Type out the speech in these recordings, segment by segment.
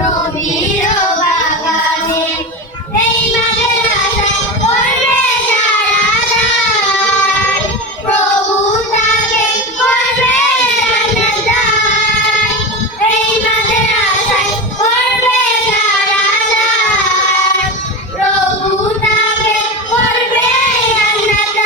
নবীর বাগানে এই মাদ্রাসায় করবে যারা দান প্রভু তাকে করবে জান্নাত এই মাদ্রাসায় করবে যারা দান প্রভু তাকে করবে জান্নাত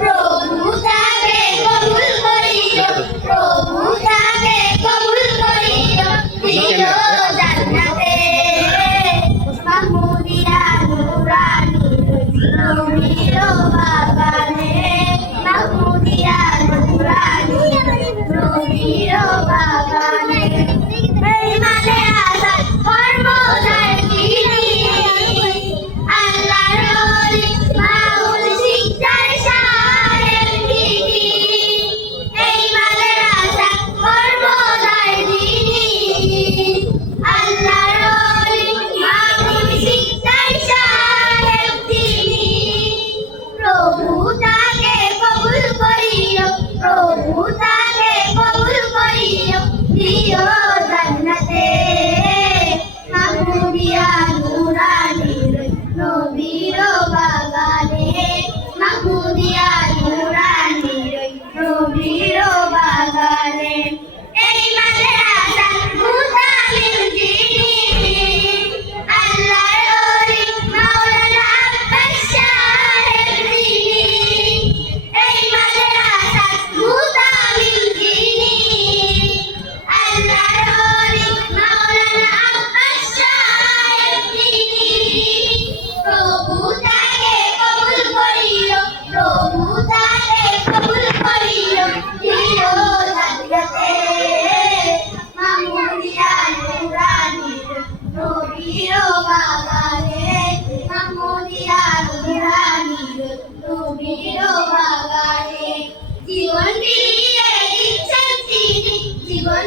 প্রভু তাকে কবুল করিও প্রভু তাকে কবুল করিও দিও জান্নাতে মাহমুদিয়া নুরানি নবীর বাগানে মাহমুদিয়া নুরানি নবীর বাগানে এই মাদ্রাসায় কর্মধার যিনি আল্লাহর ওলি মাহুল শিকদার সাহেব যিনি এই মাদ্রাসায় কর্মধার যিনি আল্লাহর ওলি মাহুল শিকদার সাহেব যিনি প্রভু তাকে কবুল করিও প্রভু তাকে কবুল করিও দিও জান্নাতে মাহমুদিয়া নুরানির নবীর বাগানে মাহমুদিয়া নুরানির নবীর বাগানে এই মাদ্রাসা মুতামিম যিনি আল্লাহর ওলি মাওলানা আব্বাস সাহেব যিনি এই মাদ্রাসা মুতামিম যিনি আল্লাহর ওলি মাওলানা আব্বাস সাহেব যিনি প্রভু তাকে কবুল করিও প্রভু তাকে কবুল করিও দিও জান্নাতে মাহমুদিয়া নুরানির নবীর বাগানে মাহমুদিয়া নুরানির নবীর বাগানে জীবন দিয়ে দিচ্ছেন তিনি জীবন